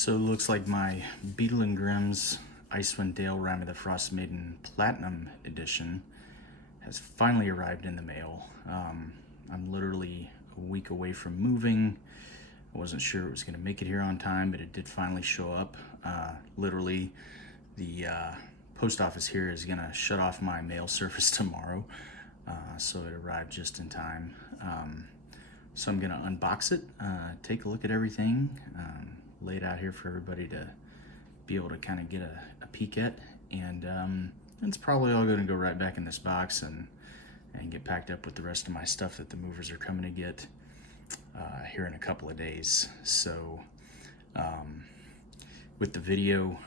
So it looks like my Beadle and Grimm's Icewind Rime of the Frostmaiden Platinum Edition has finally arrived in the mail. I'm literally a week away from moving. I wasn't sure it was going to make it here on time, but it did finally show up. Literally, the post office here is going to shut off my mail service tomorrow, so it arrived just in time. So I'm going to unbox it, take a look at everything, lay it out here for everybody to be able to kind of get a peek at, and it's probably all going to go right back in this box and get packed up with the rest of my stuff that the movers are coming to get here in a couple of days. So with the video,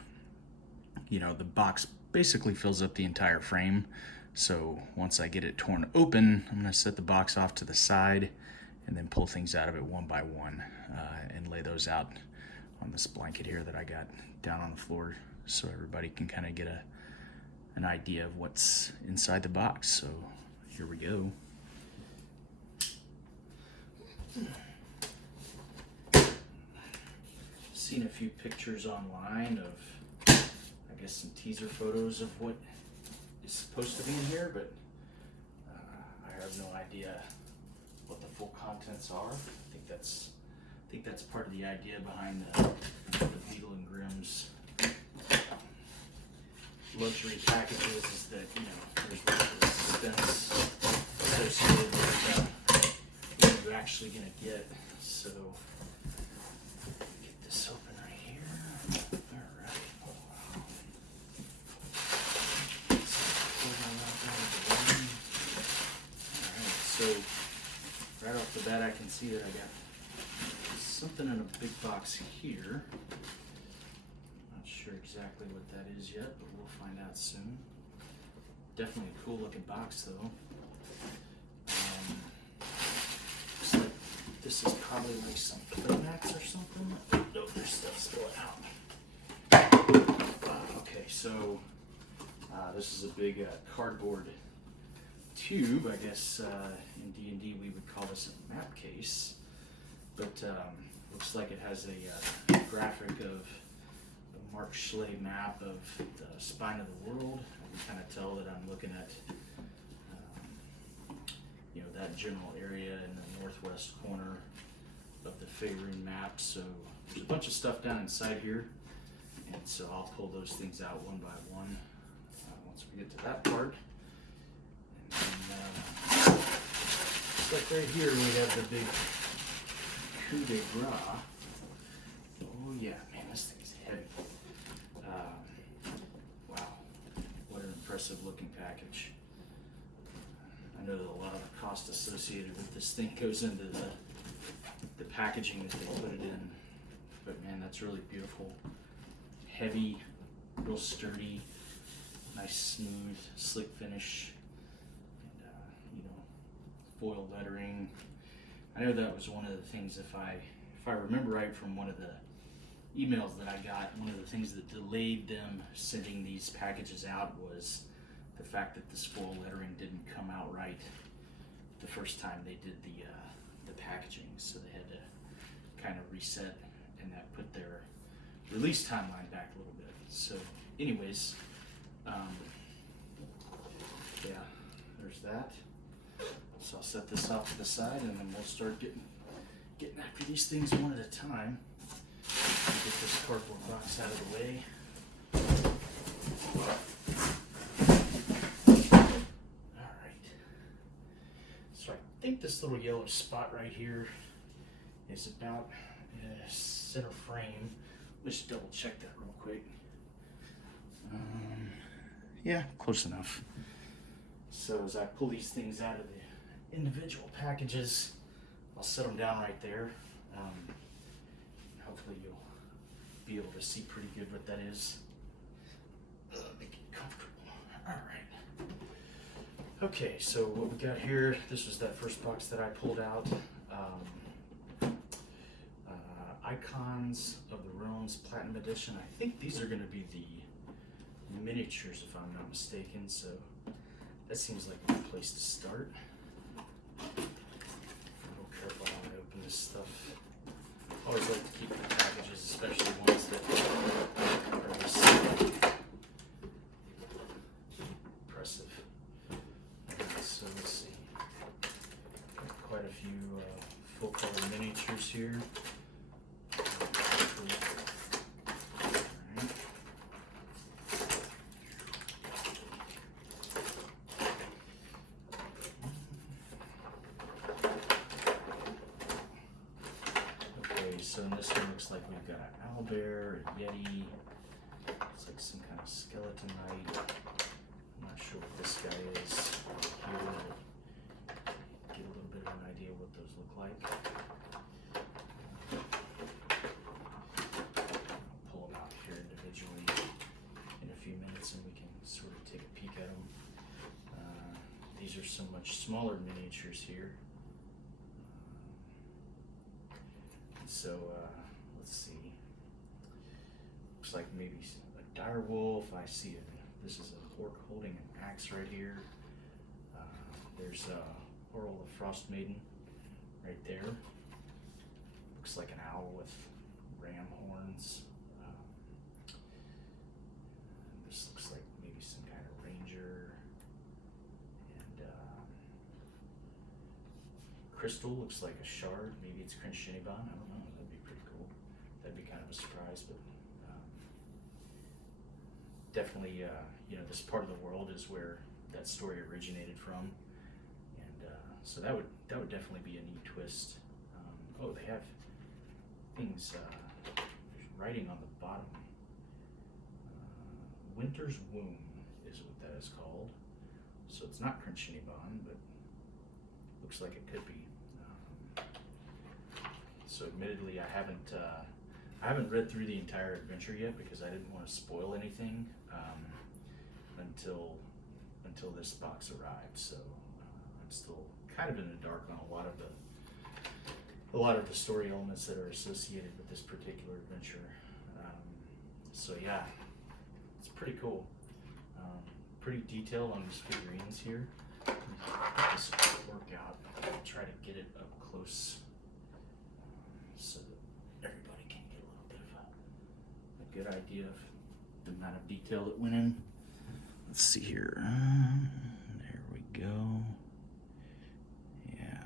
you know, the box basically fills up the entire frame. So once I get it torn open, I'm going to set the box off to the side and then pull things out of it one by one and lay those out on this blanket here that I got down on the floor, so everybody can kind of get an idea of what's inside the box. So here we go. Seen a few pictures online of, I guess, some teaser photos of what is supposed to be in here, but I have no idea what the full contents are. I think that's part of the idea behind the Beadle and Grimm's luxury packages, is that, you know, there's a lot of suspense associated with what you're actually going to get. So get this open right here. All right. So right off the bat, I can see that I got something in a big box here. Not sure exactly what that is yet, but we'll find out soon. Definitely a cool looking box though. Looks like this is probably like some play mats or something. No, there's stuff still out. Okay, so this is a big cardboard tube. I guess in D&D we would call this a map case, but looks like it has a graphic of a Mark Schley map of the spine of the world. I can kind of tell that I'm looking at you know, that general area in the northwest corner of the figurine map. So there's a bunch of stuff down inside here, and so I'll pull those things out one by one once we get to that part. Looks like right here we have the big coup de grace. Oh yeah, man, this thing is heavy. Wow, what an impressive looking package. I know that a lot of the cost associated with this thing goes into the packaging that they put it in, but man, that's really beautiful. Heavy, real sturdy, nice smooth, slick finish. Foil lettering. I know that was one of the things, if I remember right from one of the emails that I got, one of the things that delayed them sending these packages out was the fact that this foil lettering didn't come out right the first time they did the packaging, so they had to kind of reset, and that put their release timeline back a little bit. So anyways, yeah, there's that. So I'll set this off to the side, and then we'll start getting after these things one at a time. Get this cardboard box out of the way. Alright. So I think this little yellow spot right here is about center frame. Let's double check that real quick. Yeah, close enough. So as I pull these things out of the individual packages, I'll set them down right there. Hopefully you'll be able to see pretty good what that is. Make it comfortable. All right. Okay, so what we got here, this was that first box that I pulled out. Icons of the Realms Platinum Edition. I think these are going to be the miniatures, if I'm not mistaken, so that seems like a good place to start. I'm real careful how I open this stuff. I always like to keep the packages, especially ones So in this one looks like we've got an owlbear, a yeti. It's like some kind of skeleton knight. I'm not sure what this guy is here. Get a little bit of an idea what those look like. I'll pull them out here individually in a few minutes and we can sort of take a peek at them. These are some much smaller miniatures here. So let's see. Looks like maybe a dire wolf. I see it. This is a orc holding an axe right here. There's Oral the Frostmaiden right there. Looks like an owl with ram horns. This looks like maybe some kind of ranger. And crystal looks like a shard. Maybe it's Crinchinibon. I don't know. That'd be pretty cool. That'd be kind of a surprise, but definitely, you know, this part of the world is where that story originated from, and so that would definitely be a neat twist. Oh, they have things. There's writing on the bottom. Winter's Womb is what that is called. So it's not Crinchinibon, but looks like it could be. So admittedly, I haven't read through the entire adventure yet because I didn't want to spoil anything until this box arrived. So I'm still kind of in the dark on a lot of the story elements that are associated with this particular adventure. So yeah, it's pretty cool. Pretty detailed on these figurines here. Let me get this work out. I'll try to get it up close so that everybody can get a little bit of a good idea of the amount of detail that went in. Let's see here. There we go. Yeah.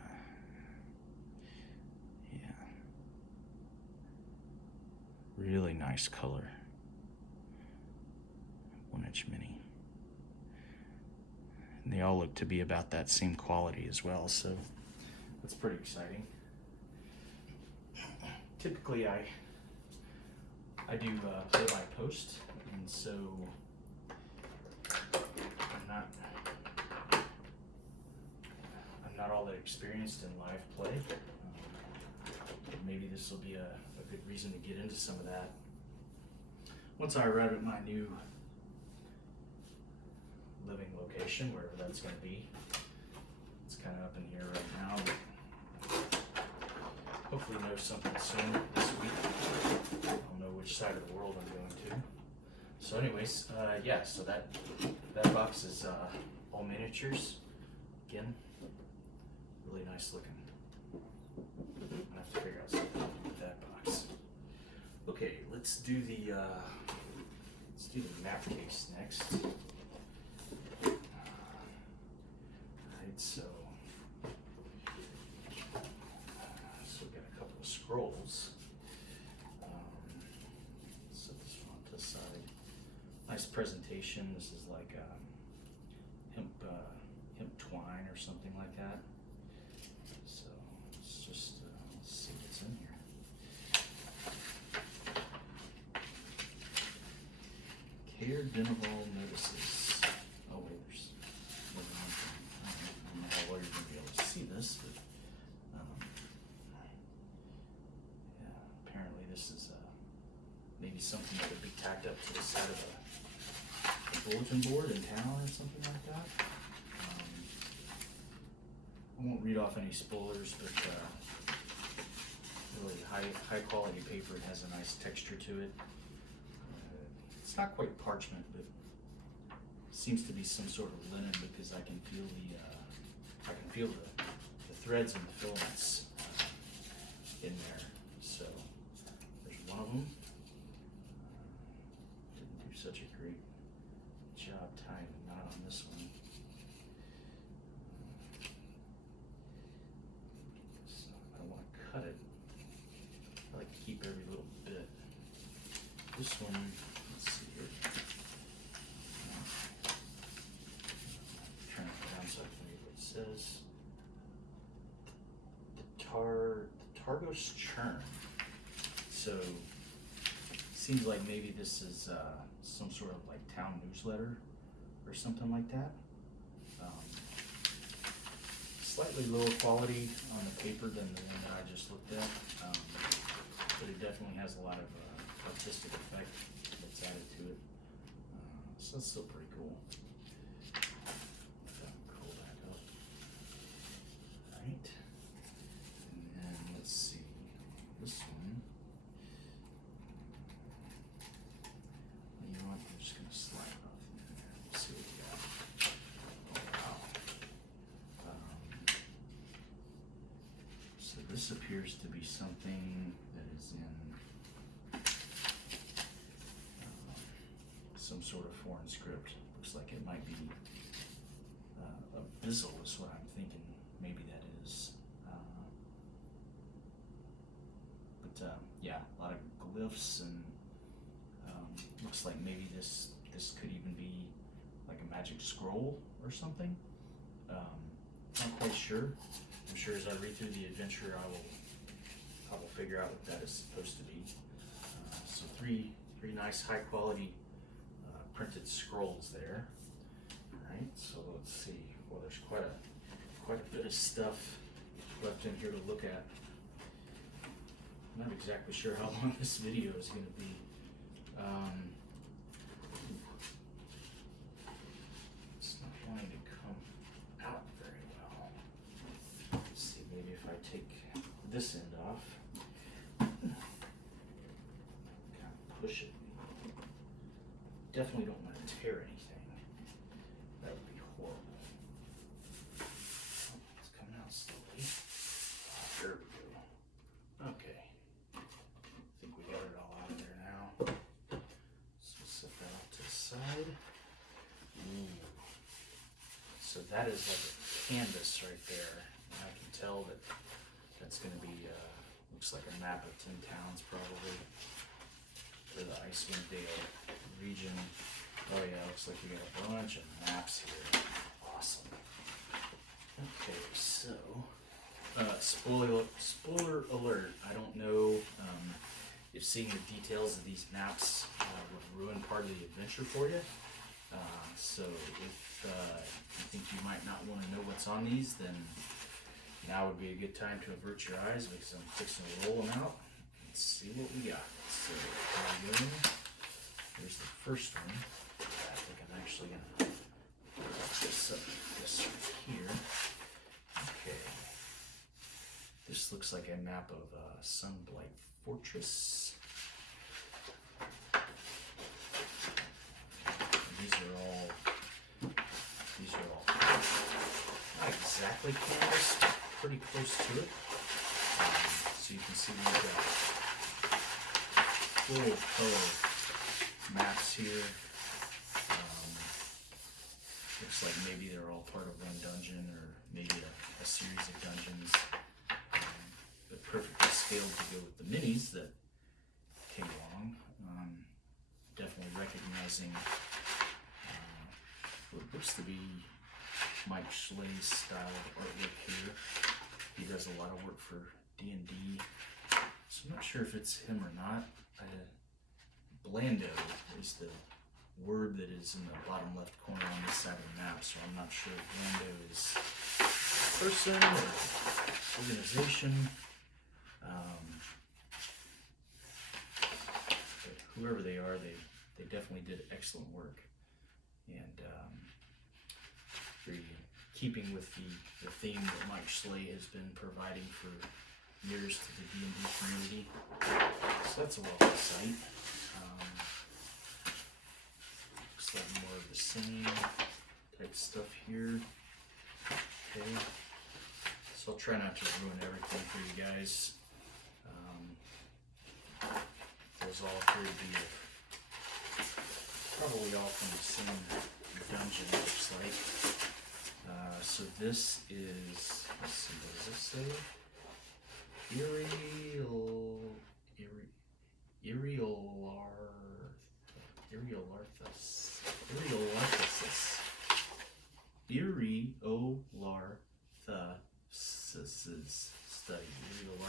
Really nice color. 1-inch mini. And they all look to be about that same quality as well, so that's pretty exciting. Typically I do play by post, and so I'm not all that experienced in live play. Maybe this will be a good reason to get into some of that. Once I arrive at my new living location, wherever that's going to be, it's kind of up in here right now, but hopefully know something soon this week. I'll know which side of the world I'm going to. So anyways, yeah, so that box is all miniatures. Again, really nice looking. I have to figure out something with that box. Okay, let's do the map case next. Alright, so we've got a couple of scrolls. Set this one to the side. Nice presentation. This is like hemp twine or something like that. So let's just let's see what's in here. Care Denival notices. Oh wait, there's more than one thing. I don't know how well you're going to be able to see this, but yeah, apparently this is maybe something that would be tacked up to the side of a bulletin board in town or something like that. I won't read off any spoilers, but really high quality paper. It has a nice texture to it. It's not quite parchment, but seems to be some sort of linen because I can feel the threads and the filaments in there. So there's one of them. Didn't do such a great job tying the knot on this one. I don't want to cut it. I like to keep every little bit. This one, let's see here. Turn it around so I can read what it says. The Targos Churn. So seems like maybe this is some sort of like town newsletter or something like that. Slightly lower quality on the paper than the one that I just looked at, but it definitely has a lot of artistic effect that's added to it. So it's still pretty cool. Pull that up. Alright. And then let's see. This one. You know what? I'm just going to slide it off in there. Let's see what we got. Oh, wow. So this appears to be something that is in some sort of foreign script. Looks like it might be a Beadle is what I'm thinking. Maybe that is. Yeah, a lot of glyphs and looks like maybe this could even be like a magic scroll or something. Not quite sure. I'm sure as I read through the adventure, I will figure out what that is supposed to be. So three nice high quality printed scrolls there. All right, so let's see. Well, there's quite a bit of stuff left in here to look at. I'm not exactly sure how long this video is going to be. It's not wanting to come out very well. Let's see, maybe if I take this end off, kind of push it. Definitely don't want to tear anything. That would be horrible. Oh, it's coming out slowly. There we go. Okay. I think we got it all out of there now. So set that off to the side. Ooh. So that is like a canvas right there. And I can tell that that's going to be, looks like a map of 10 towns probably. For the Icewind Dale region. Oh yeah, looks like we got a bunch of maps here. Awesome. Okay, so spoiler alert. I don't know if seeing the details of these maps would ruin part of the adventure for you. So if you think you might not want to know what's on these, then now would be a good time to avert your eyes because I'm fixing to roll them out. Let's see what we got. So here's the first one. I think I'm actually gonna put this up this right here. Okay. This looks like a map of Sunblight Fortress. These are all not exactly canvas, but pretty close to it. So you can see we've got full color maps here. Looks like maybe they're all part of one dungeon or maybe a series of dungeons. But perfectly scaled to go with the minis that came along. Definitely recognizing what looks to be Mike Schle's style of artwork here. He does a lot of work for D&D. So I'm not sure if it's him or not. Blando is the word that is in the bottom left corner on this side of the map, so I'm not sure if Blando is a person or organization. But whoever they are, they definitely did excellent work. And very keeping with the theme that Mike Schle has been providing for years to the D&D community. So that's a welcome sight. Looks like more of the same type stuff here. Okay. So I'll try not to ruin everything for you guys. Those all appear to be probably all from the same dungeon, it looks like. So this is, let's see, what does this say?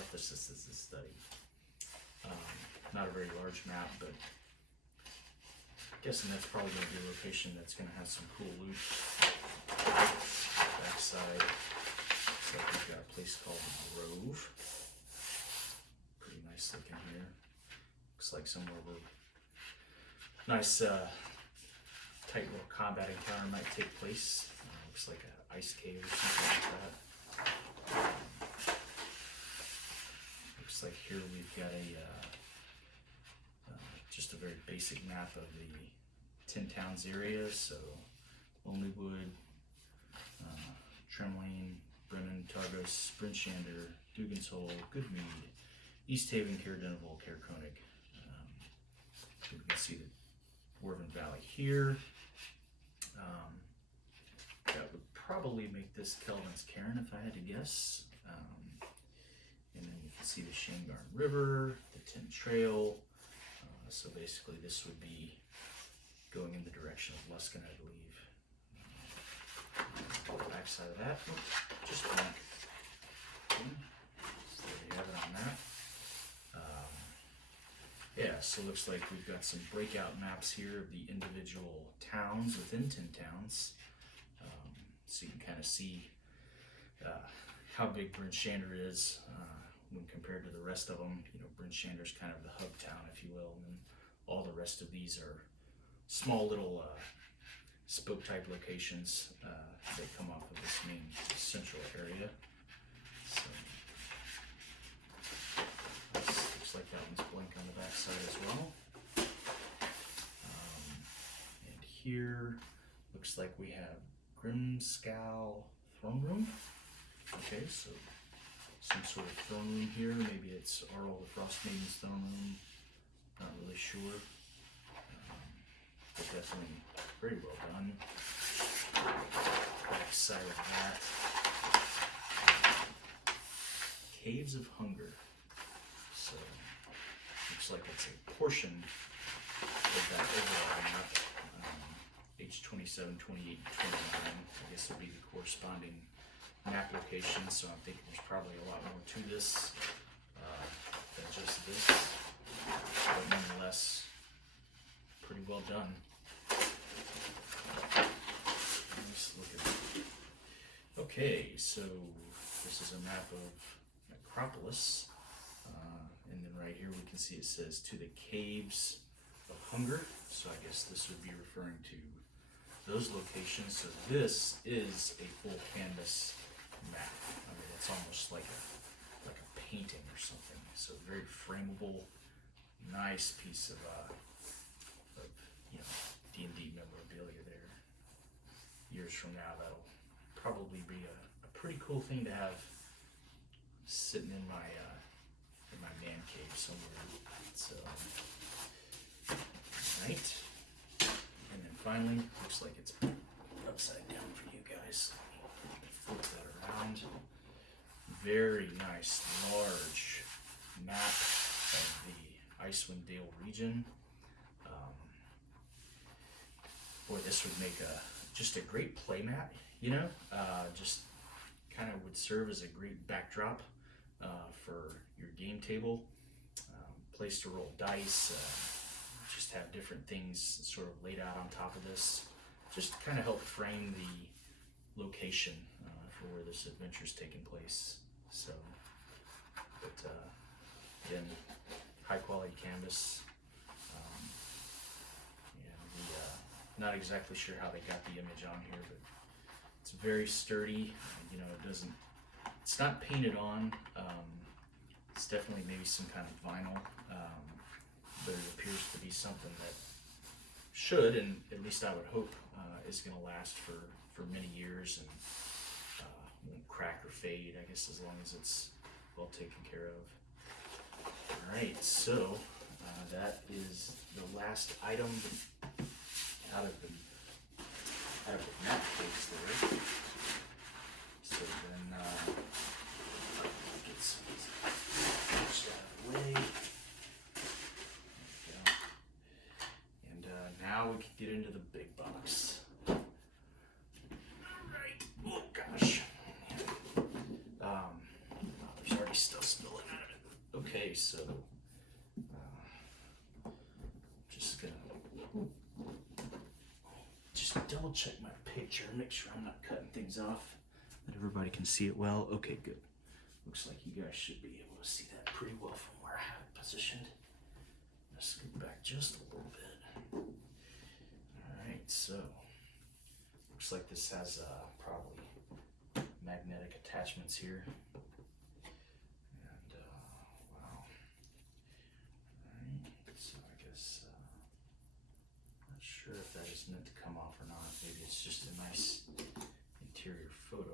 Eriolarthus study. not a very large map, but guessing that's probably going to be a location that's going to have some cool loot. Backside, looks like we've got a place called the Grove. Pretty nice looking here. Looks like somewhere where nice tight little combat encounter might take place. Looks like an ice cave or something like that. Looks like here we've got a just a very basic map of the 10 Towns area. So Lonelywood, Tremlane, Brennan, Targos, Brinchander, Dugan's Hole, Goodmead, East Haven, Caerdineville, Caerconig. You can see the Dwarven Valley here. That would probably make this Kelvin's Cairn if I had to guess. And then you can see the Shangarn River, the Tin Trail. So basically this would be going in the direction of Luskin, I believe. Back side of that, just blank. So there you have it on that. Yeah, so it looks like we've got some breakout maps here of the individual towns within 10 Towns. So you can kind of see how big Brinchander is when compared to the rest of them. You know, Brinchander's kind of the hub town, if you will, and then all the rest of these are small little spoke type locations that come off of this main central area. So looks like that one's blank on the back side as well. And here looks like we have Grimskow Throne Room. Okay, so some sort of throne room here. Maybe it's Arl the Frostmaiden's throne room. Not really sure. But definitely very well done. Back side of that. Caves of Hunger. So looks like it's a portion of that overall map. H27, 28, and 29. I guess would be the corresponding map location. So I'm thinking there's probably a lot more to this than just this. But nonetheless, pretty well done. Let's look at it. Okay, so this is a map of Necropolis. And then right here we can see it says to the Caves of Hunger. So I guess this would be referring to those locations. So this is a full canvas map. I mean, it's almost like a painting or something. So very frameable, nice piece of you know, D&D memorabilia there. Years from now, that'll probably be a pretty cool thing to have sitting in my man cave somewhere. So, right. And then finally, looks like it's upside down for you guys. Let me flip that around. Very nice, large map of the Icewind Dale region. Boy, this would make just a great play mat, you know? Just kind of would serve as a great backdrop for your game table. Place to roll dice, just have different things sort of laid out on top of this. Just to kind of help frame the location for where this adventure is taking place. So, but again, high quality canvas. Not exactly sure how they got the image on here, but it's very sturdy. You know, it's not painted on. It's definitely maybe some kind of vinyl, but it appears to be something that should, and at least I would hope, is going to last for many years and won't crack or fade, I guess, as long as it's well taken care of. All right, so that is the last item out of the map case there. So then get some pushed out of the way. There we go. And now we can get into the big box. Alright. Oh gosh. There's already stuff spilling out of it. Okay, so double check my picture, make sure I'm not cutting things off, that everybody can see it well. Okay, good. Looks like you guys should be able to see that pretty well from where I have it positioned. Let's scoot back just a little bit. Alright, so looks like this has probably magnetic attachments here. And wow. Alright, so I guess not sure if that is meant to come off or not. Maybe it's just a nice interior photo.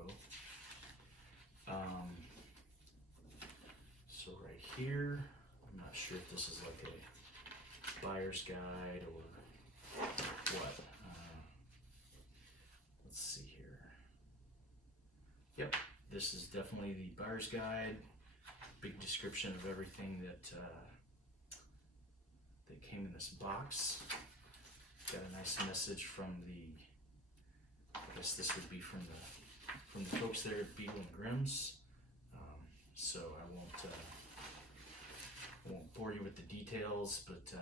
So right here, I'm not sure if this is like a buyer's guide or what. Let's see here. Yep, this is definitely the buyer's guide. Big description of everything that came in this box. Got a nice message from the, I guess this would be from the folks there at Beadle and Grimm's. So I won't bore you with the details, but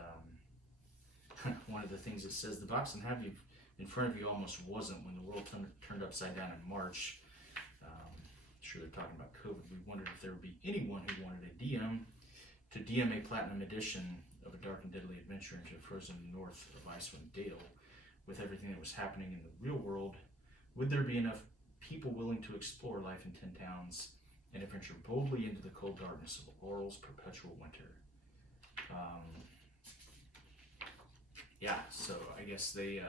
one of the things it says, the box in front of you almost wasn't when the world turned upside down in March. Sure they're talking about COVID. We wondered if there would be anyone who wanted a DM a Platinum edition of A Dark and Deadly Adventure into the frozen north of Icewind Dale. With everything that was happening in the real world, would there be enough people willing to explore life in 10 towns and adventure boldly into the cold darkness of Laurel's perpetual winter? Yeah, so I guess they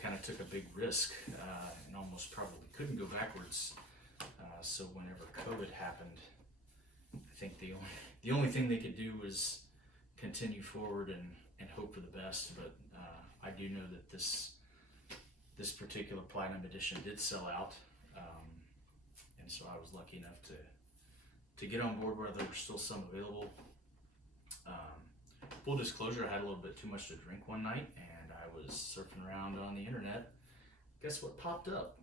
kind of took a big risk and almost probably couldn't go backwards. So whenever COVID happened, I think the only thing they could do was continue forward and hope for the best. But I do know that this particular Platinum edition did sell out, and so I was lucky enough to get on board where there were still some available. Full disclosure, I had a little bit too much to drink one night, and I was surfing around on the internet. Guess what popped up?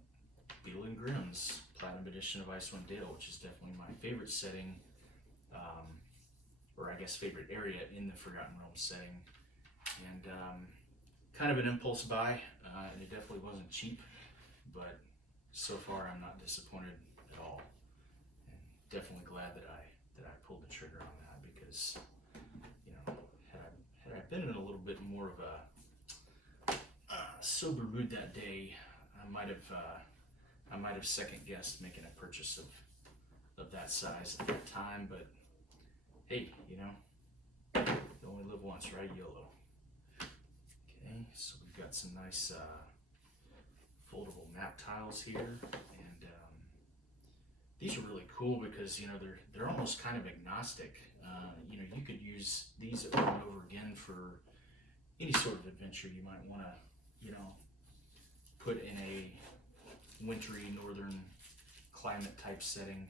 Beadle and Grimm's Platinum edition of Icewind Dale, which is definitely my favorite setting, or I guess favorite area in the Forgotten Realms setting. And kind of an impulse buy, and it definitely wasn't cheap, but so far I'm not disappointed at all. And definitely glad that I pulled the trigger on that, because you know, had I been in a little bit more of a sober mood that day, I might have second guessed making a purchase of that size at that time. But hey, you know, you only live once, right? YOLO. Okay, so we've got some nice foldable map tiles here, and these are really cool because, you know, they're almost kind of agnostic. You know, you could use these over and over again for any sort of adventure you might want to, you know, put in a wintry northern climate type setting.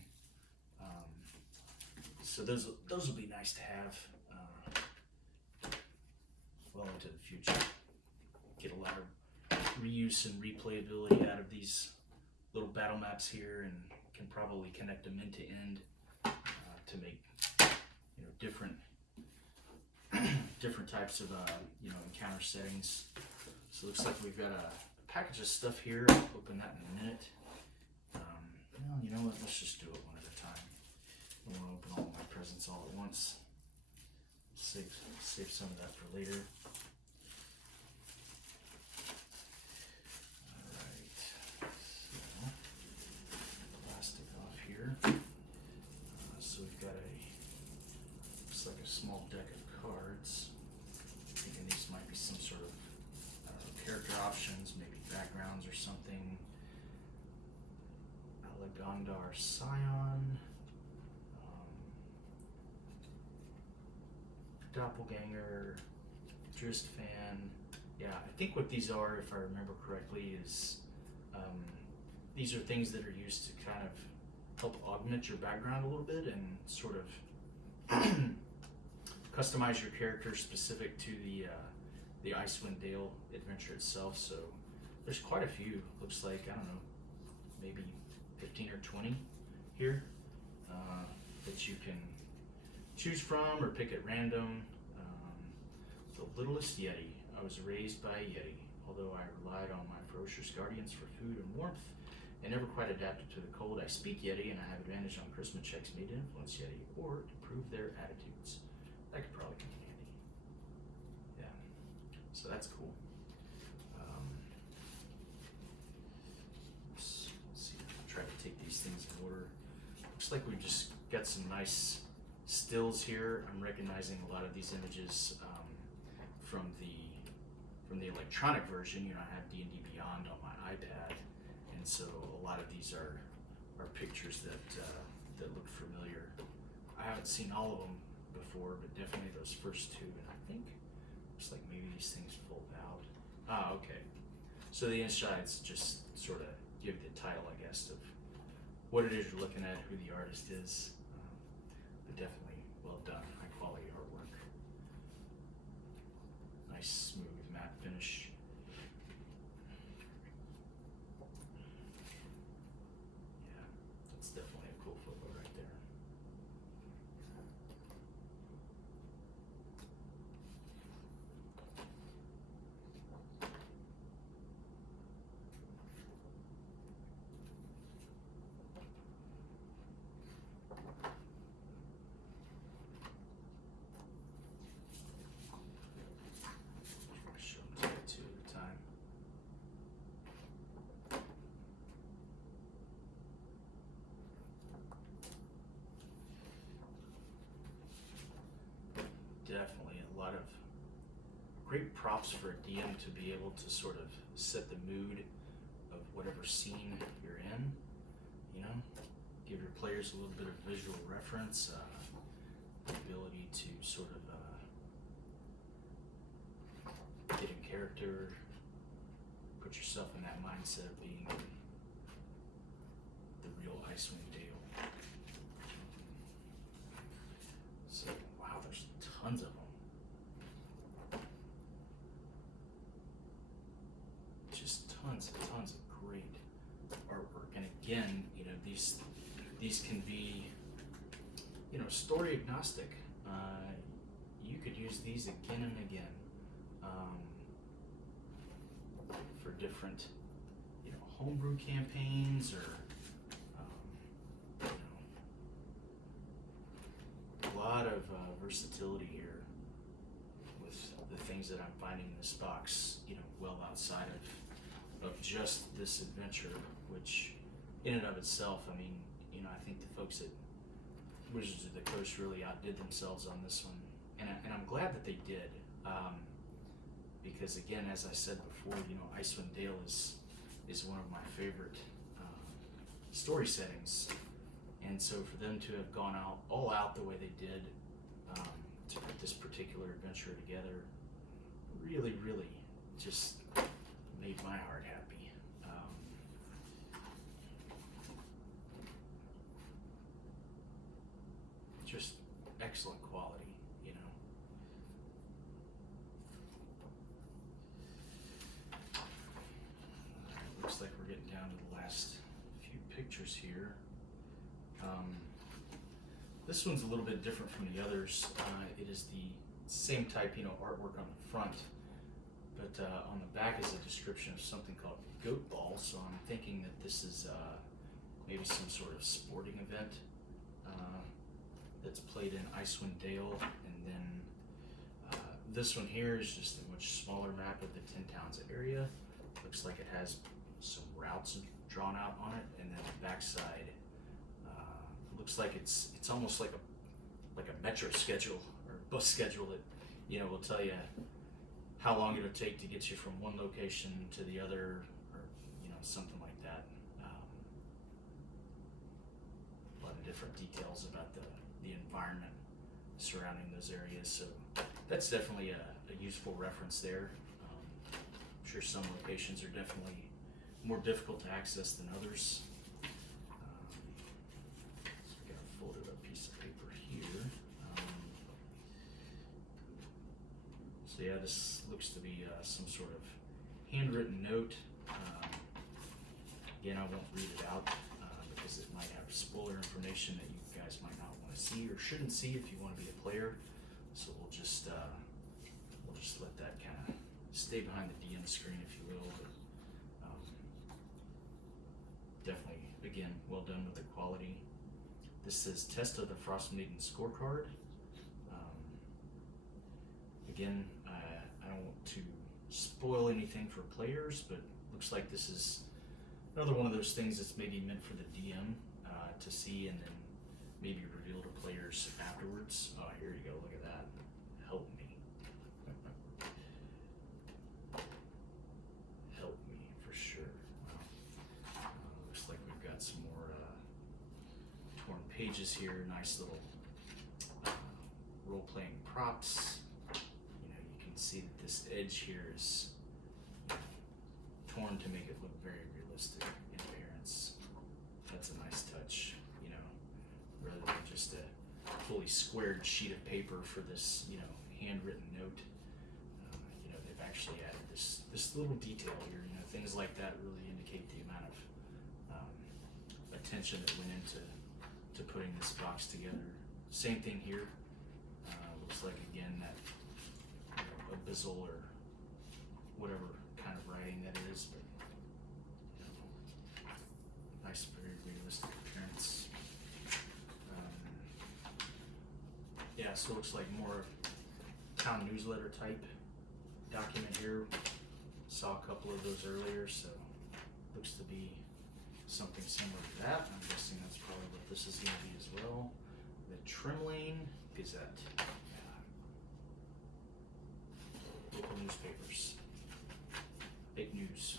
So those will be nice to have well into the future. Get a lot of reuse and replayability out of these little battle maps here, and can probably connect them end to end to make, you know, different types of you know, encounter settings. So it looks like we've got a package of stuff here. I'll open that in a minute. Well, you know what? Let's just do it one at a time. I don't want to open all my presents all at once. Save some of that for later. Alright, so plastic off here. So we've got looks like a small deck of cards. I'm thinking these might be some sort of, I don't know, character options, maybe backgrounds or something. Gondar Scion, Doppelganger, Dristfan. Yeah, I think what these are, if I remember correctly, is these are things that are used to kind of help augment your background a little bit and sort of customize your character specific to the Icewind Dale adventure itself. So there's quite a few. Looks like, I don't know, maybe 15 or 20 here that you can choose from or pick at random. The Littlest Yeti. I was raised by a Yeti. Although I relied on my ferocious guardians for food and warmth, and never quite adapted to the cold, I speak Yeti and I have advantage on charisma checks made to influence Yeti or improve their attitudes. That could probably come in handy. Yeah, so that's cool. Let's see, I'll try to take these things in order. Looks like we've just got some nice stills here. I'm recognizing a lot of these images from the electronic version. I have D&D Beyond on my iPad, and so a lot of these are pictures that look familiar. I haven't seen all of them before, but definitely those first two, and I think looks like maybe these things fold out. Ah, okay. So the insides just sort of give the title, I guess, of what it is you're looking at, who the artist is. But definitely well done, high quality artwork. Nice smooth matte finish. Yeah, that's definitely a cool photo right there. Show them two at a time. Definitely a lot of great props for a DM to be able to sort of set the mood of whatever scene you're in, give your players a little bit of visual reference, the ability to sort of get in character, put yourself in that mindset of being the real Icewind Dale. So, wow, there's tons of them. Just tons and tons of great artwork. And again, these can be, story agnostic. You could use these again and again for different, homebrew campaigns or, a lot of versatility here with the things that I'm finding in this box, well outside of just this adventure, which in and of itself, I think the folks at Wizards of the Coast really outdid themselves on this one, and I'm glad that they did, because again, as I said before, Icewind Dale is one of my favorite story settings, and so for them to have gone all out the way they did to put this particular adventure together, really, really just made my heart happy. Just excellent quality, Looks like we're getting down to the last few pictures here. This one's a little bit different from the others. It is the same type, artwork on the front, but on the back is a description of something called Goat Ball. So I'm thinking that this is maybe some sort of sporting event that's played in Icewind Dale, and then this one here is just a much smaller map of the 10 towns area. Looks like it has some routes drawn out on it, and then the backside looks like it's almost like a metro schedule or bus schedule that will tell you how long it'll take to get you from one location to the other, or something like that. A lot of different details about the environment surrounding those areas, so that's definitely a useful reference there. I'm sure some locations are definitely more difficult to access than others. So we got a folded up piece of paper here. So yeah, this looks to be some sort of handwritten note. Again, I won't read it out because it might have spoiler information that you guys might not want to see or shouldn't see if you want to be a player. So we'll just let that kind of stay behind the DM screen, if you will. But definitely, again, well done with the quality. This says Test of the Frostmaiden scorecard. Again, I don't want to spoil anything for players, but looks like this is another one of those things that's maybe meant for the DM to see and then maybe reveal to players afterwards. Oh, here you go, look at that. Help me. Help me, for sure. Looks like we've got some more torn pages here, nice little role-playing props. You can see that this edge here is torn to make it look very realistic in appearance. That's a nice touch, rather than just a fully squared sheet of paper for this, handwritten note. They've actually added this little detail here. Things like that really indicate the amount of attention that went into putting this box together. Same thing here. Looks like again that abyssal or whatever kind of writing that is, but nice, very realistic appearance. Yeah, so it looks like more town newsletter type document here. Saw a couple of those earlier, so looks to be something similar to that. I'm guessing that's probably what this is going to be as well. The Trim Lane Gazette. Local newspapers. Big news,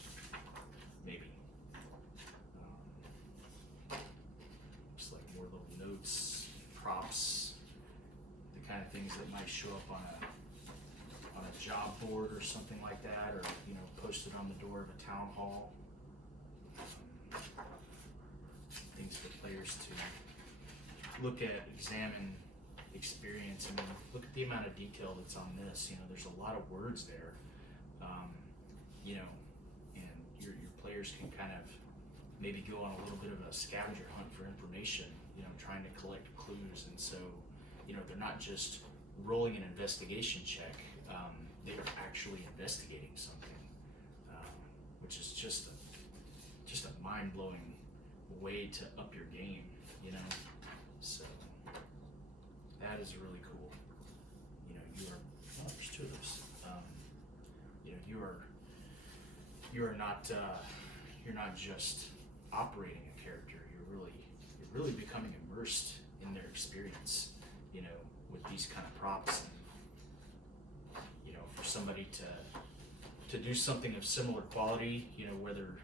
maybe. Looks like more little notes, props, the kind of things that might show up on a job board or something like that, or posted on the door of a town hall. Things for players to look at, examine, experience. I mean, look at the amount of detail that's on this. There's a lot of words there. And your players can kind of maybe go on a little bit of a scavenger hunt for information, trying to collect clues. And so, they're not just rolling an investigation check, they are actually investigating something, which is just a mind-blowing way to up your game, So that is really cool. You are, oh, there's two of those. You are not you're not just operating a character. You're really becoming immersed in their experience. With these kind of props, and for somebody to do something of similar quality, whether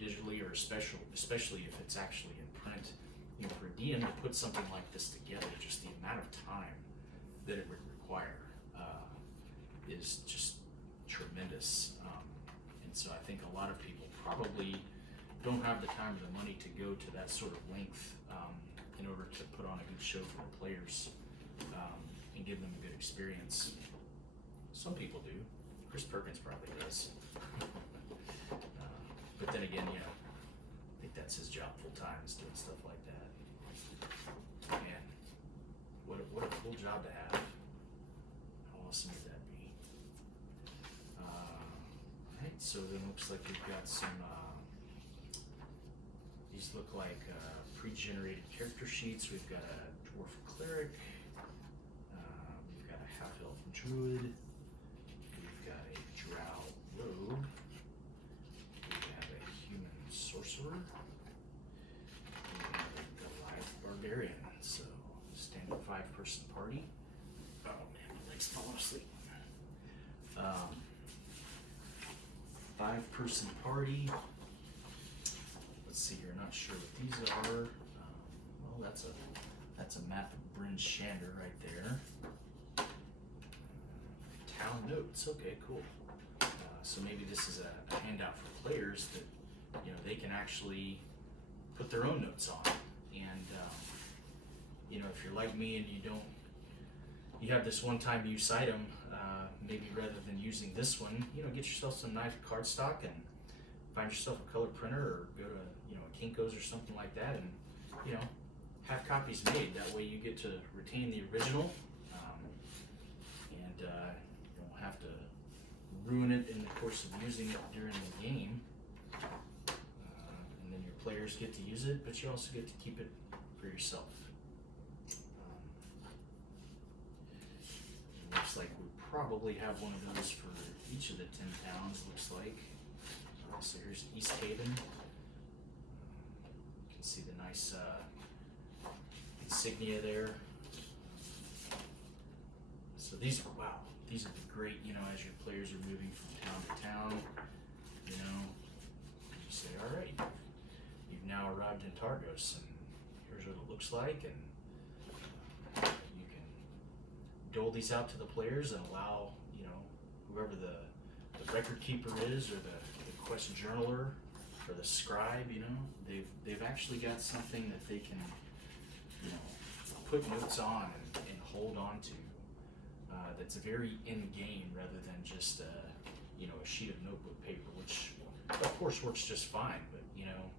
digitally or especially if it's actually in print. For a DM to put something like this together, just the amount of time that it would require is just tremendous. And so I think a lot of people probably don't have the time or the money to go to that sort of length in order to put on a good show for the players and give them a good experience. Some people do. Chris Perkins probably does. But then again, I think that's his job full time, is doing stuff like that. Man, what a cool job to have. How awesome would that be? Alright, so then looks like we've got some, these look like pre-generated character sheets. We've got a dwarf cleric, we've got a half-elf druid, we've got a drow rogue, we have a human sorcerer, barbarian, so standard 5-person party. Oh man, my legs falling asleep. 5-person party. Let's see here. Not sure what these are. Well, that's a map of Bryn Shander right there. Town notes. Okay, cool. So maybe this is a handout for players that they can actually put their own notes on. And if you're like me and you have this one-time use item, maybe rather than using this one, get yourself some nice cardstock and find yourself a color printer, or go to a Kinko's or something like that, and have copies made. That way you get to retain the original, and you don't have to ruin it in the course of using it during the game. And then your players get to use it, but you also get to keep it for yourself. Looks like we probably have one of those for each of the 10 towns, looks like. So here's East Haven. You can see the nice insignia there. So these are, wow, these would be great, you know, as your players are moving from town to town, you know. You say, all right, you've now arrived in Targos, and here's what it looks like, and you can dole these out to the players and allow, you know, whoever the record keeper is, or the quest journaler, or the scribe, you know, they've actually got something that they can, you know, put notes on and hold on to. That's very in-game rather than just you know, a sheet of notebook paper, which of course works just fine, but you know,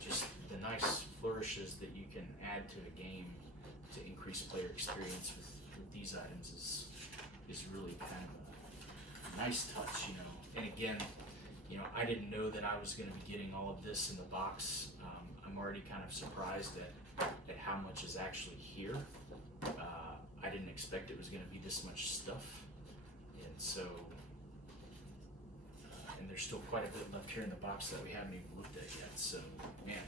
just the nice flourishes that you can add to a game to increase player experience with these items is really kind of a nice touch, you know. And again, you know, I didn't know that I was going to be getting all of this in the box. I'm already kind of surprised at how much is actually here. I didn't expect it was going to be this much stuff, and so, and there's still quite a bit left here in the box that we haven't even looked at yet. So, man,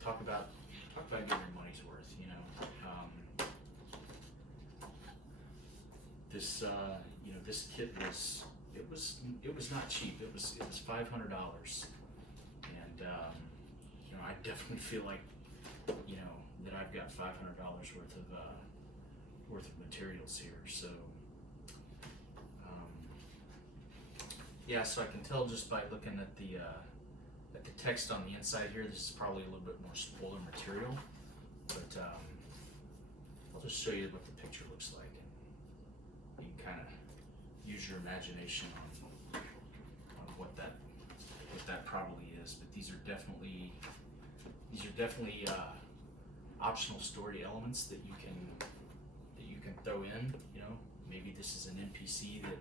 talk about getting your money's worth, you know. This, you know, this kit was not cheap. It was $500, and you know, I definitely feel like, you know, that I've got $500 worth of materials here. So yeah, so I can tell just by looking at the text on the inside here, this is probably a little bit more spoiler material, but I'll just show you what the picture looks like, and you can kind of use your imagination on what that probably is. But these are definitely optional story elements that you can throw in. You know, maybe this is an NPC that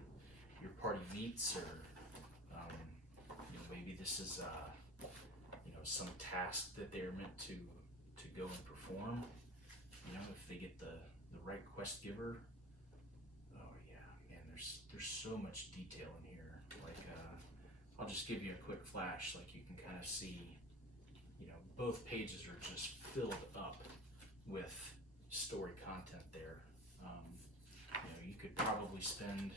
your party meets, or you know, maybe this is you know, some task that they're meant to go and perform. You know, if they get the right quest giver. Oh yeah, man, there's so much detail in here. Like I'll just give you a quick flash. Like you can kind of see, you know, both pages are just filled up with story content there. You know, you could probably spend,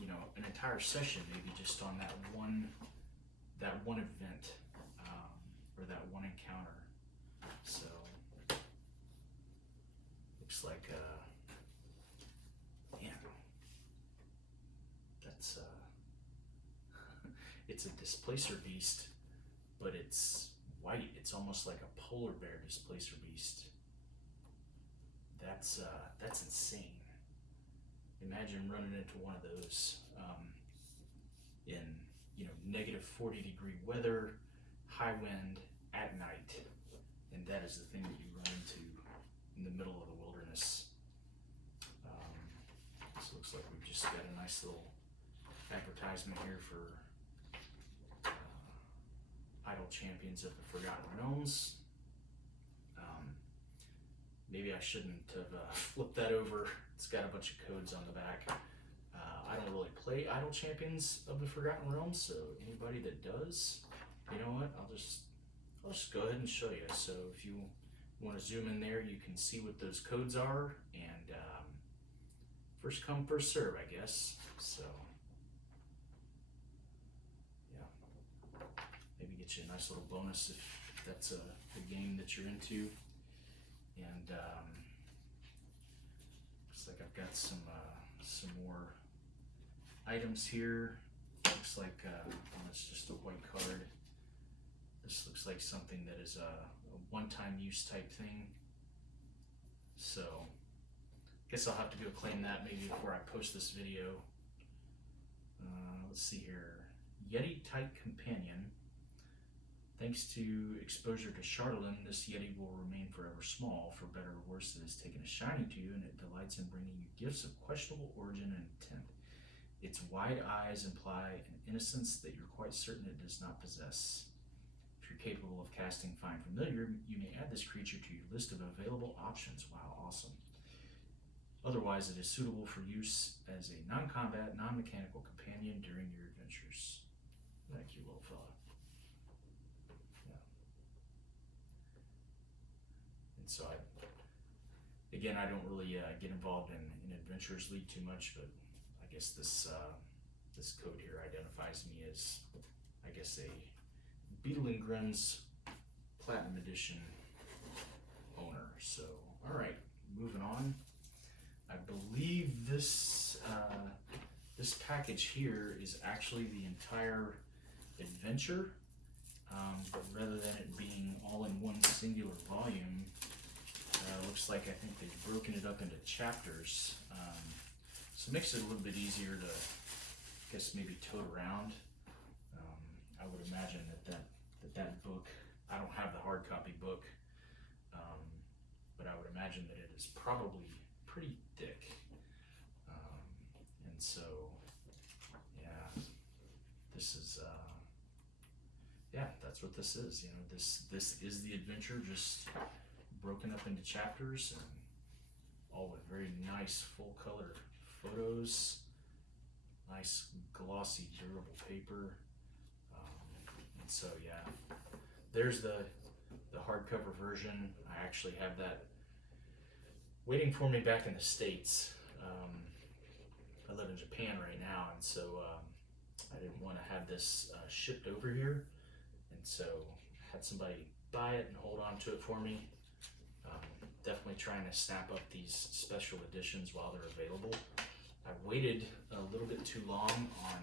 you know, an entire session maybe just on that one event, or that one encounter. So looks like man, that's it's a displacer beast, but it's white. It's almost like a polar bear displacer beast. That's insane. Imagine running into one of those in, you know, negative 40-degree weather, high wind at night, and that is the thing that you run into in the middle of the wilderness. This looks like we've just got a nice little advertisement here for Idle Champions of the Forgotten Realms. Maybe I shouldn't have flipped that over. It's got a bunch of codes on the back. I don't really play Idle Champions of the Forgotten Realms, so anybody that does, you know what? I'll just go ahead and show you. So if you want to zoom in there, you can see what those codes are, and first come, first serve, I guess. So yeah, maybe get you a nice little bonus if that's a game that you're into. And looks like I've got some more items here. Looks like it's just a white card. This looks like something that is a one-time use type thing. So I guess I'll have to go claim that maybe before I post this video. Let's see here. Yeti type companion. Thanks to exposure to Charlatan, this Yeti will remain forever small. For better or worse, it has taken a shining to you, and it delights in bringing you gifts of questionable origin and intent. Its wide eyes imply an innocence that you're quite certain it does not possess. If you're capable of casting Find Familiar, you may add this creature to your list of available options. Wow, awesome. Otherwise, it is suitable for use as a non-combat, non-mechanical companion during your adventures. That cute little fella. Yeah. And so I don't really get involved in Adventurers League too much, but I guess this code here identifies me as, I guess, a Beadle and Grimm's Platinum Edition owner. So, all right, moving on. I believe this this package here is actually the entire adventure, but rather than it being all in one singular volume, looks like I think they've broken it up into chapters. So it makes it a little bit easier to, I guess, maybe tote around. I would imagine that book, I don't have the hard copy book, but I would imagine that it is probably pretty thick. And so, yeah, this is, yeah, that's what this is. You know, this is the adventure, just broken up into chapters, and all with very nice full color photos, nice glossy durable paper. And so, yeah, there's the hardcover version. I actually have that waiting for me back in the States. I live in Japan right now, and so I didn't want to have this shipped over here, and so I had somebody buy it and hold on to it for me. Definitely trying to snap up these special editions while they're available. I waited a little bit too long on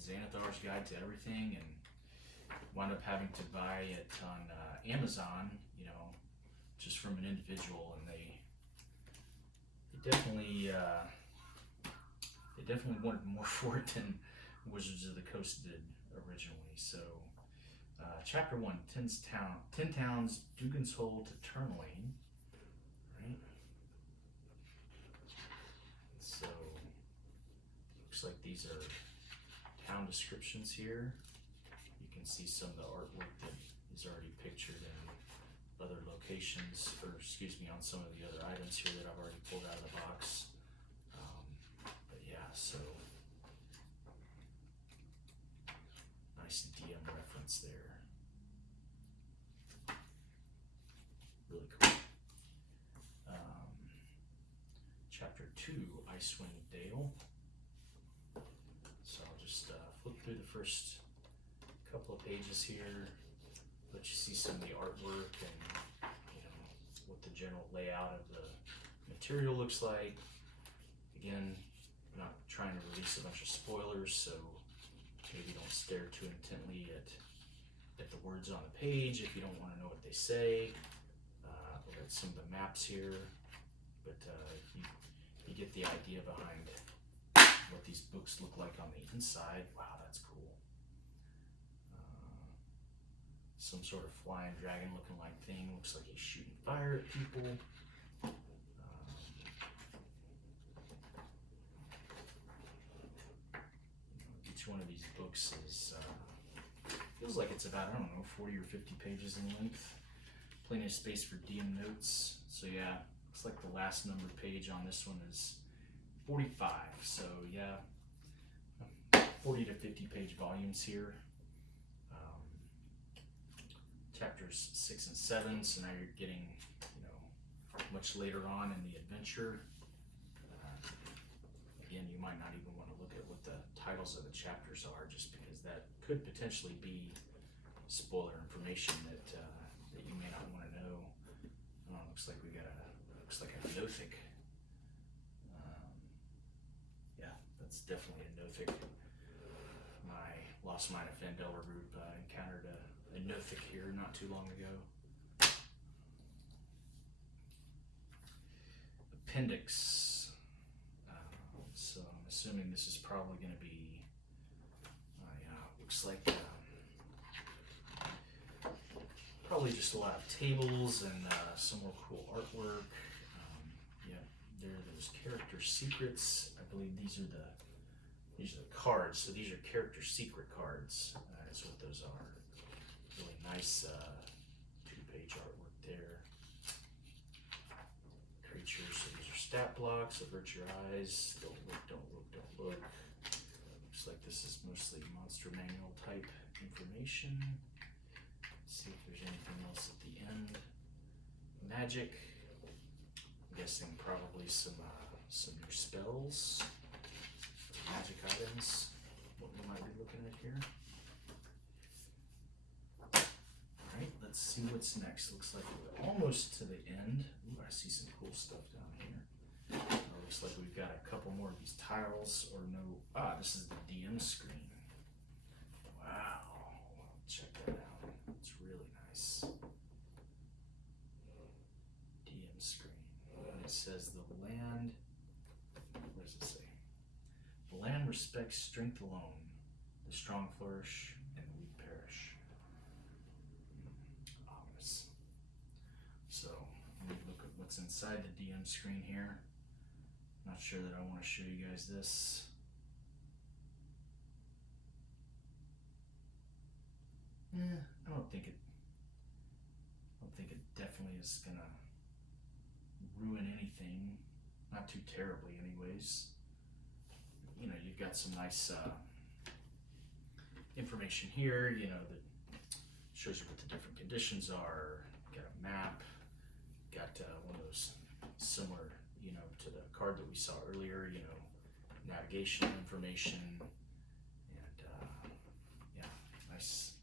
Xanathar's Guide to Everything, and wound up having to buy it on Amazon, you know, just from an individual, and they definitely wanted more for it than Wizards of the Coast did originally. So chapter 1, 10 Towns, Dugan's Hole to Tourmaline, right? So looks like these are town descriptions here. You can see some of the artwork that is already pictured in other locations, or excuse me, on some of the other items here that I've already pulled out of the box. But yeah, so nice DM reference there. Really cool. Chapter 2, Icewind Dale. So I'll just flip through the first couple of pages here, let you see some of the artwork and, you know, what the general layout of the material looks like. Again, I'm not trying to release a bunch of spoilers, so maybe don't stare too intently at the words on the page if you don't want to know what they say, or at some of the maps here, but you get the idea behind what these books look like on the inside. Wow, that's cool. Some sort of flying dragon looking like thing. Looks like he's shooting fire at people. Each one of these books is feels like it's about, I don't know, 40 or 50 pages in length. Plenty of space for DM notes. So yeah, looks like the last numbered page on this one is 45. So yeah, 40 to 50 page volumes here. Chapters 6 and 7, so now you're getting, you know, much later on in the adventure. Again, you might not even want to look at what the titles of the chapters are, just because that could potentially be spoiler information that you may not want to know. Looks like we got a Nothic. Yeah, that's definitely a Nothic. My Lost Mine of Fandelver group encountered a Nothic here not too long ago. Appendix. So I'm assuming this is probably going to be, yeah, looks like probably just a lot of tables and some more cool artwork. Yeah, there's character secrets. I believe these are the cards. So these are character secret cards. That's what those are. Really nice 2-page artwork there. Creatures. So these are stat blocks. Avert your eyes. Don't look. Don't look. Don't look. Looks like this is mostly monster manual type information. Let's see if there's anything else at the end. Magic. I'm guessing probably some new spells. Magic items. What we might be looking at here. Alright, let's see what's next. Looks like we're almost to the end. Ooh, I see some cool stuff down here. Looks like we've got a couple more of these tiles or no. This is the DM screen. Wow. Check that out. It's really nice. DM screen. And it says the land. What does it say? The land respects strength alone. The strong flourish and the weak perish. Ominous. So, let me look at what's inside the DM screen here. Not sure that I want to show you guys this. I don't think it definitely is gonna ruin anything. Not too terribly anyways. You know, you've got some nice information here, you know, that shows you what the different conditions are. Got a map, got one of those similar, you know, to the card that we saw earlier, you know, navigation information, and yeah, nice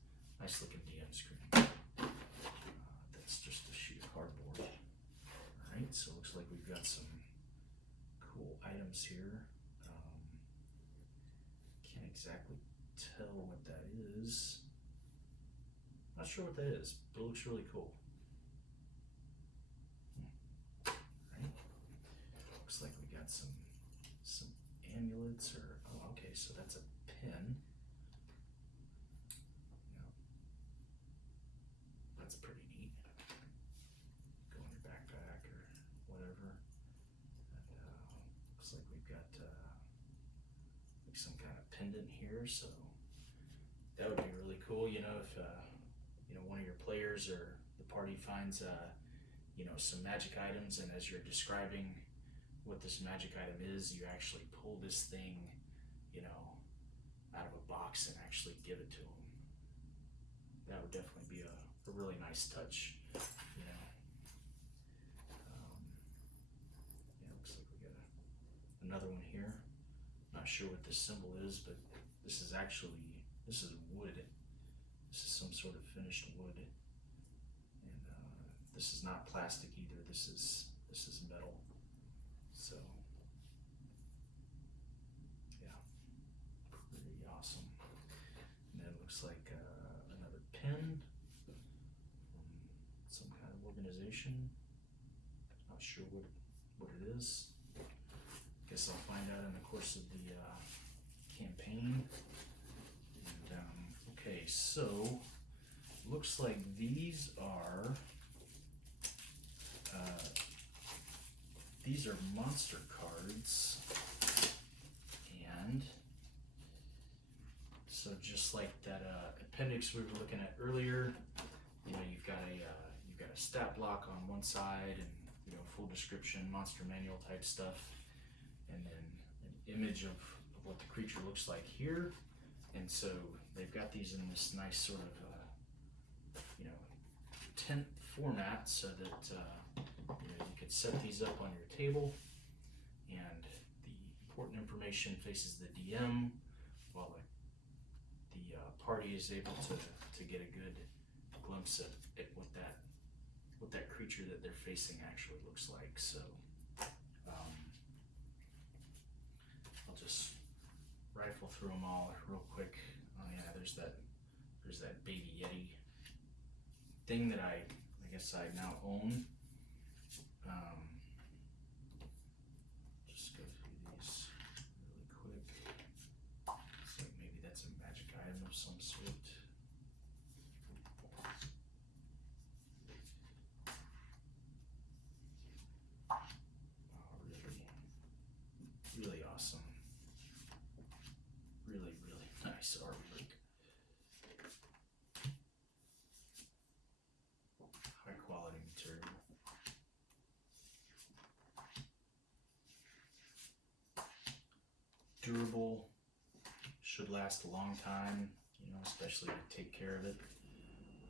looking DM screen. That's just a sheet of cardboard. Alright, so it looks like we've got some cool items here. Can't exactly tell what that is. Not sure what that is, but it looks really cool. Right. Looks like we got some amulets or okay, so that's a pin. Yeah. That's pretty neat. Go in your backpack or whatever. And looks like we've got like some kind of pendant here, so that would be really cool, you know, if you know, one of your players or the party finds you know, some magic items, and as you're describing what this magic item is, you actually pull this thing, you know, out of a box and actually give it to them. That would definitely be a really nice touch, you know. Yeah, looks like we got another one here. Not sure what this symbol is, but this is wood. This is some sort of finished wood, and this is not plastic either. This is metal. So yeah, pretty awesome. And then it looks like another pin from some kind of organization. Not sure what it is. Guess I'll find out in the course of the campaign. And okay, so looks like these are monster cards, and so just like that appendix we were looking at earlier, you know, you've got a stat block on one side, and you know, full description, monster manual type stuff, and then an image of what the creature looks like here. And so they've got these in this nice sort of you know, tent format, so that you know, you could set these up on your table, and the important information faces the DM, while the party is able to get a good glimpse at what that creature that they're facing actually looks like. So I'll just rifle through them all real quick. Oh yeah, there's that baby Yeti thing that I guess I now own. Just go through these really quick. So maybe that's a magic item of some sort. Oh, really awesome. nice artwork. High quality material. Durable, should last a long time, you know, especially to take care of it.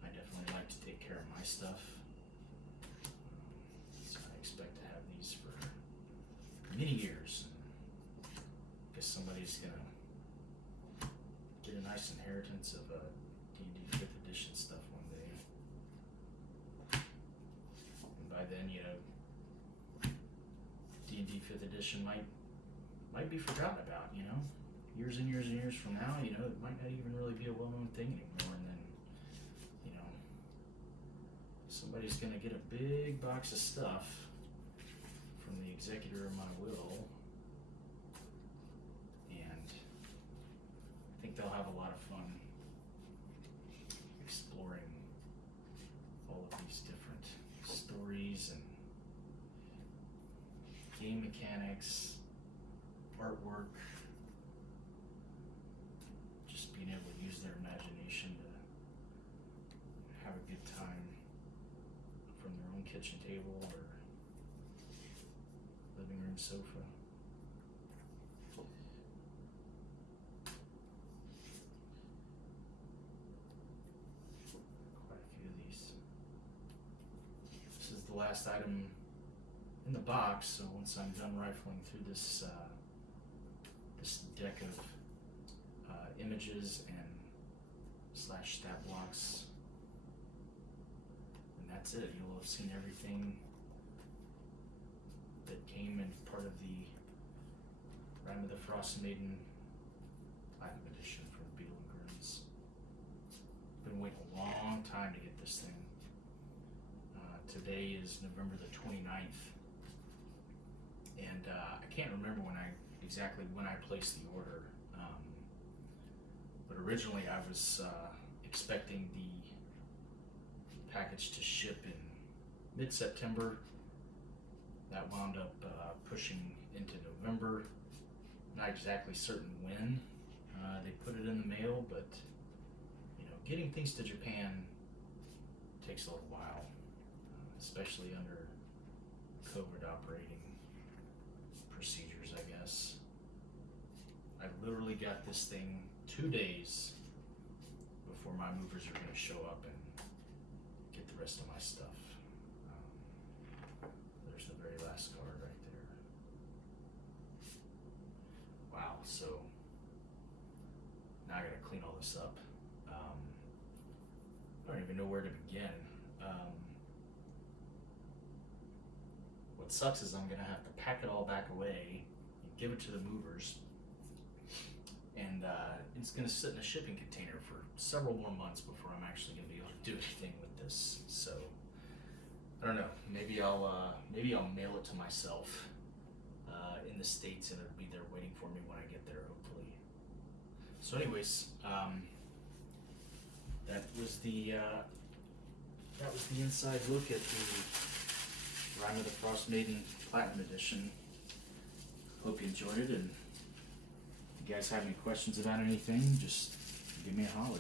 I definitely like to take care of my stuff. So I expect to have these for many years. I guess somebody's gonna get a nice inheritance of D&D 5th edition stuff one day. And by then, you know, D&D 5th edition might be forgotten about, you know. Years and years and years from now, you know, it might not even really be a well-known thing anymore, and then, you know, somebody's gonna get a big box of stuff from the executor of my will, and I think they'll have a lot of fun exploring all of these different stories and game mechanics, artwork, just being able to use their imagination to have a good time from their own kitchen table or living room sofa. Quite a few of these. This is the last item in the box, so once I'm done rifling through this this deck of images and slash stat blocks, and that's it. You'll have seen everything that came in part of the Rime of the Frostmaiden Platinum Edition from Beadle and Grimm's. Been waiting a long time to get this thing. Today is November the 29th, and I can't remember exactly when I placed the order. But originally I was expecting the package to ship in mid-September. That wound up pushing into November. Not exactly certain when they put it in the mail, but you know, getting things to Japan takes a little while, especially under COVID operating procedures, I guess. I literally got this thing 2 days before my movers are going to show up and get the rest of my stuff. There's the very last card right there. Wow, so now I gotta clean all this up. I don't even know where to begin. What sucks is I'm gonna have to pack it all back away and give it to the movers, and it's going to sit in a shipping container for several more months before I'm actually going to be able to do anything with this. So I don't know. Maybe I'll mail it to myself in the States, and it'll be there waiting for me when I get there, hopefully. So, anyways, that was the inside look at the Rime of the Frostmaiden Platinum Edition. Hope you enjoyed it, and if you guys have any questions about anything, just give me a holler.